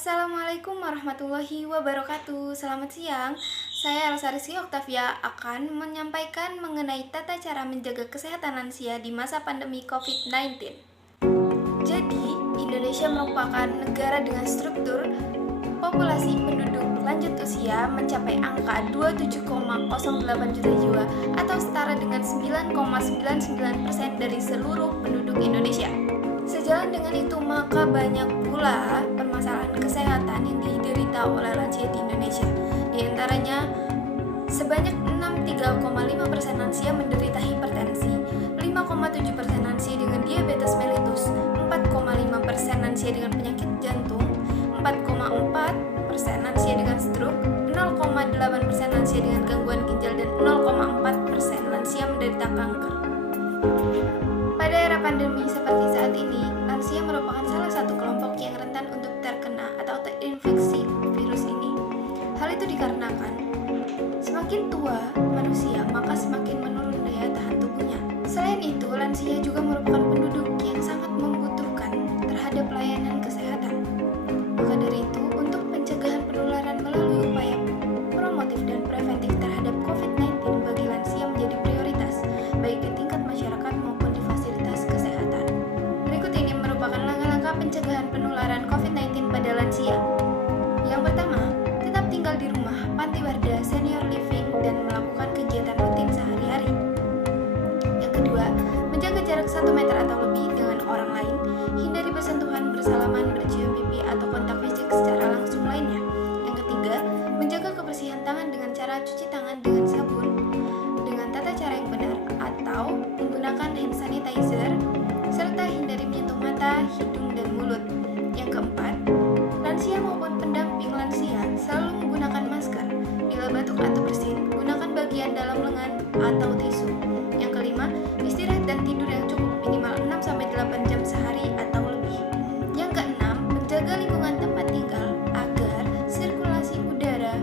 Assalamualaikum warahmatullahi wabarakatuh. Selamat siang. Saya Elsa Rizky Oktavia akan menyampaikan mengenai tata cara menjaga kesehatan lansia di masa pandemi COVID-19. Jadi, Indonesia merupakan negara dengan struktur populasi penduduk lanjut usia mencapai angka 27,08 juta jiwa atau setara dengan 9,99% dari seluruh penduduk Indonesia. Sejalan dengan itu, maka banyak pula permasalahan kesehatan yang diderita oleh lansia di Indonesia. Di antaranya, sebanyak 63,5% lansia menderita hipertensi, 5,7% lansia dengan diabetes mellitus, 4,5% lansia dengan penyakit jantung, 4,4% lansia dengan stroke, 0,8% lansia dengan gangguan ginjal, dan 0,4% lansia menderita kanker. Pada era pandemi seperti saat ini, lansia merupakan salah satu kelompok yang rentan untuk terkena atau terinfeksi virus ini. Hal itu dikarenakan semakin tua manusia, maka semakin menurun daya tahan tubuhnya. Selain itu, lansia juga merupakan penduduk yang sangat membutuhkan terhadap pelayanan kesehatan. Maka dari itu, untuk pencegahan penularan melalui upaya promotif dan preventif terhadap COVID-19 bagi lansia menjadi prioritas, baik di tingkat masyarakat maupun di fasilitas kesehatan. Berikut ini merupakan langkah-langkah pencegahan penularan COVID-19 pada lansia. Yang pertama, tetap tinggal di rumah, panti warda, senior living, dan melakukan kegiatan rutin sehari-hari. Yang kedua, menjaga jarak 1 meter atau lebih dengan orang lain, hindari bersentuhan, bersalaman, bercium pipi, atau kontak fisik secara langsung lainnya. Yang ketiga, menjaga kebersihan tangan dengan cara cuci tangan dengan sabun, dengan tata cara yang benar, atau menggunakan hand sanitizer, serta hindari menyentuh mata, hidung, dan mulut. Yang keempat, lansia maupun pendamping lansia selalu menggunakan masker. Bila batuk atau bersin, gunakan bagian dalam lengan atau tisu. Yang kelima, istirahat dan tidur yang cukup minimal 6-8 jam sehari atau lebih. Yang keenam, menjaga lingkungan tempat tinggal agar sirkulasi udara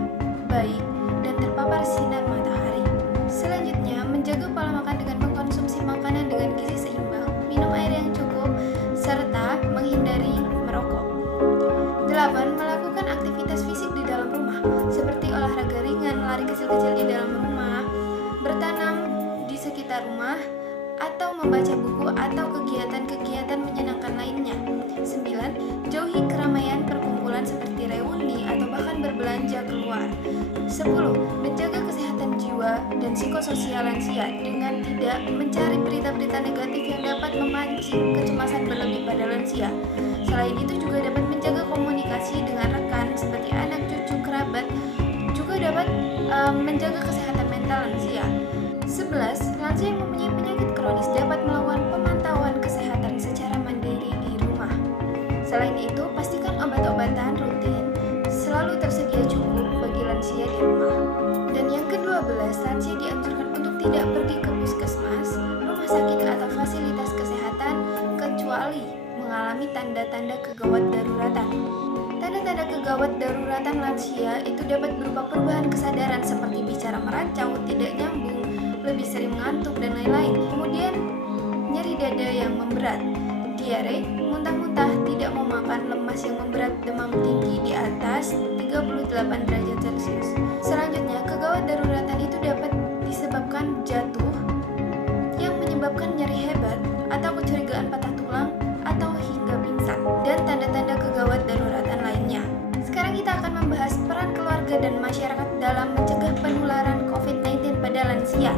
baik dan terpapar sinar matahari. Selanjutnya, menjaga pola makan dengan mengkonsumsi makanan dengan gizi seimbang, minum air yang cukup, serta menghindari merokok. 8. Melakukan aktivitas fisik di dalam rumah, seperti olahraga ringan, lari kecil-kecil di dalam rumah, bertanam di sekitar rumah, atau membaca buku atau kegiatan-kegiatan menyenangkan lainnya. 9. Jauhi keramaian perkumpulan seperti reuni atau bahkan berbelanja keluar. 10. Menjaga kesehatan jiwa dan psikososial lansia dengan tidak mencari berita-berita negatif yang dapat memancing kecemasan berlebih pada lansia. Selain itu juga dapat menjaga komunikasi dengan rekan seperti anak, cucu, kerabat, juga dapat menjaga kesehatan mental lansia. 11. Lansia yang mempunyai penyakit kronis dapat melakukan pemantauan kesehatan secara mandiri di rumah. Selain itu, pastikan obat-obatan rutin selalu tersedia cukup bagi lansia di rumah. Dan yang ke-12, lansia dianjurkan untuk tidak pergi ke puskesmas, rumah sakit atau fasilitas kesehatan kecuali mengalami tanda-tanda kegawat daruratan. Tanda-tanda kegawat daruratan lansia itu dapat berupa perubahan kesadaran seperti bicara meracau, tidak nyambung, lebih sering mengantuk, dan lain-lain. Kemudian, nyeri dada yang memberat, diare, muntah-muntah, tidak mau makan, lemas yang memberat, demam tinggi di atas 38 derajat Celcius. Selanjutnya, kegawat daruratan itu dapat disebabkan jatuh yang menyebabkan nyeri hebat atau kecurigaan patah tulang atau hingga pingsan, dan tanda-tanda kegawat daruratan lainnya. Sekarang kita akan membahas peran keluarga dan masyarakat dalam mencegah penularan COVID-19 pada lansia.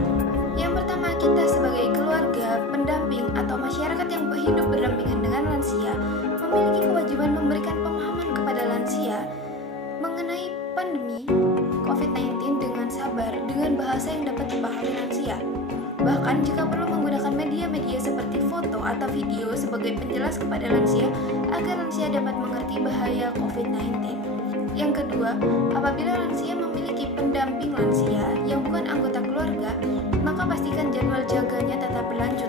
Yang pertama, kita sebagai keluarga, pendamping, atau masyarakat yang hidup berdampingan dengan lansia memiliki kewajiban memberikan pemahaman kepada lansia mengenai pandemi COVID-19 dengan sabar, dengan bahasa yang dapat dipahami lansia. Bahkan jika perlu menggunakan media-media seperti foto atau video sebagai penjelas kepada lansia agar lansia dapat mengerti bahaya COVID-19. Yang kedua, apabila lansia memiliki pendamping lansia yang bukan anggota keluarga, maka pastikan jadwal jaganya tetap berlanjut.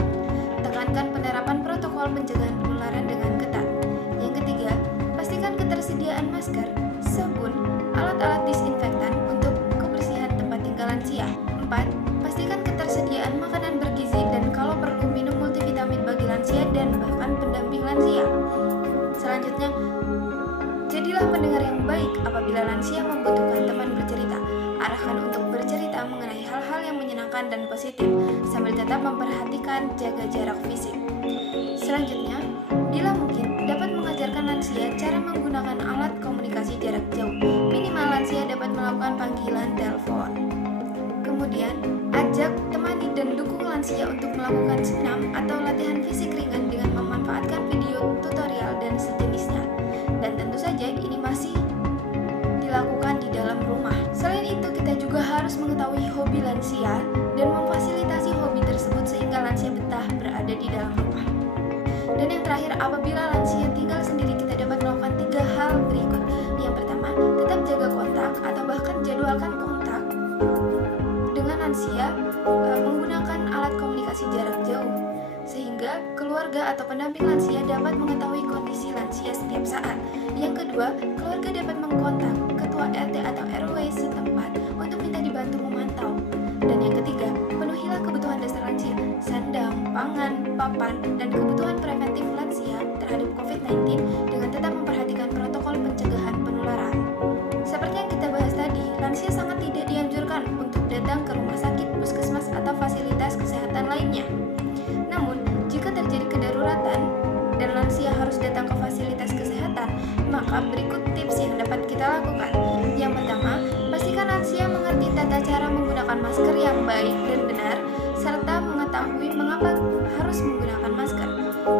Tekankan penerapan protokol pencegahan penularan dengan ketat. Yang ketiga, pastikan ketersediaan masker, sabun, alat-alat disinfektan untuk kebersihan tempat tinggal lansia. 4. Pastikan ketersediaan makanan bergizi dan kalau perlu minum multivitamin bagi lansia dan bahkan pendamping lansia. Selanjutnya, jadilah Jadilah pendengar yang baik apabila lansia membutuhkan teman bercerita. Arahkan untuk bercerita mengenai hal-hal yang menyenangkan dan positif, sambil tetap memperhatikan jaga jarak fisik. Selanjutnya, bila mungkin, dapat mengajarkan lansia cara menggunakan alat komunikasi jarak jauh. Minimal lansia dapat melakukan panggilan telepon. Kemudian, ajak, temani, dan dukung lansia untuk melakukan senam atau latihan fisik ringan dengan memanfaatkan video, tutorial, dan sejenisnya. Dan tentu saja ini masih dilakukan di dalam rumah. Selain itu, kita juga harus mengetahui hobi lansia dan memfasilitasi hobi tersebut sehingga lansia betah berada di dalam rumah. Dan yang terakhir, apabila lansia tinggal sendiri, kita dapat melakukan 3 hal berikut. Yang pertama, tetap jaga kontak atau bahkan jadwalkan kontak dengan lansia menggunakan alat komunikasi jarak jauh, sehingga keluarga atau pendamping lansia dapat mengetahui kondisi lansia setiap saat. Yang kedua, keluarga dapat mengkontak ketua RT atau RW setempat untuk minta dibantu memantau. Dan yang ketiga, penuhilah kebutuhan dasar lansia, sandang, pangan, papan, dan kebutuhan preventif lansia terhadap COVID-19 dengan tetap memperhatikan protokol pencegahan penularan. Seperti yang kita bahas tadi, lansia sangat tidak dianjurkan untuk datang ke rumah sakit, puskesmas, atau fasilitas kesehatan lainnya. Namun, jika terjadi kedaruratan dan lansia harus datang ke fasilitas kesehatan, maka berikut tips yang dapat kita lakukan. Yang pertama, pastikan lansia mengerti tata cara menggunakan masker yang baik dan benar, serta mengetahui mengapa harus menggunakan masker.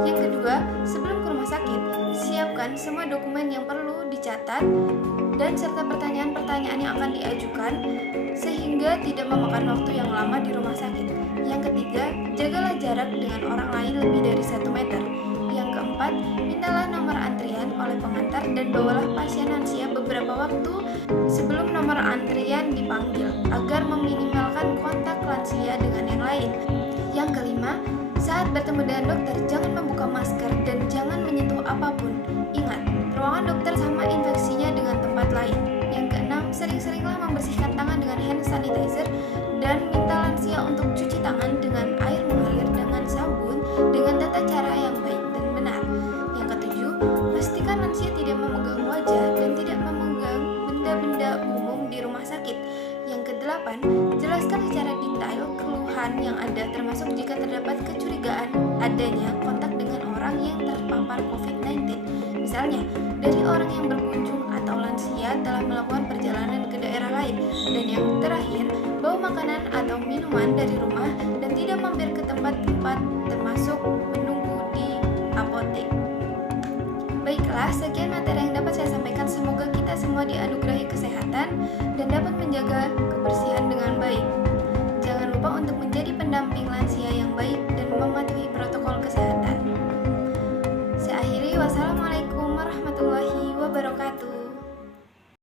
Yang kedua, sebelum ke rumah sakit, siapkan semua dokumen yang perlu dicatat dan serta pertanyaan-pertanyaan yang akan diajukan sehingga tidak memakan waktu yang lama di rumah sakit. Yang ketiga, jagalah jarak dengan orang lain lebih dari 1 meter. Yang keempat, mintalah nomor antrian oleh pengantar dan bawalah pasien lansia beberapa waktu sebelum nomor antrian dipanggil agar meminimalkan kontak lansia dengan yang lain. Yang kelima, saat bertemu dengan dokter, jangan membuka masker dan jangan menyentuh apapun. Ingat, ruangan dokter sama infeksinya dengan tempat lain. Yang keenam, sering-seringlah membersihkan tangan dengan hand sanitizer dan minta lansia untuk cuci tangan dengan air mengalir dengan sabun dengan tata cara yang baik dan benar. Yang ketujuh, pastikan lansia tidak memegang wajah dan tidak memegang benda-benda umum di rumah sakit. Yang kedelapan, jelaskan secara detail keluhan yang ada, termasuk jika terdapat kecurigaan adanya kontak dengan orang yang terpapar COVID-19. Misalnya, dari orang yang berkunjung atau lansia telah melakukan perjalanan ke daerah lain. Dan yang terakhir, bawa makanan atau minuman dari rumah dan tidak mampir ke tempat-tempat termasuk menunggu di apotek. Baiklah, sekian materi yang dapat saya sampaikan. Semoga kita semua dianugerahi kesehatan dan dapat menjaga kebersihan dengan baik. Jangan lupa untuk menjadi pendamping lansia yang baik dan mematuhi protokol kesehatan. Saya akhiri, wassalamualaikum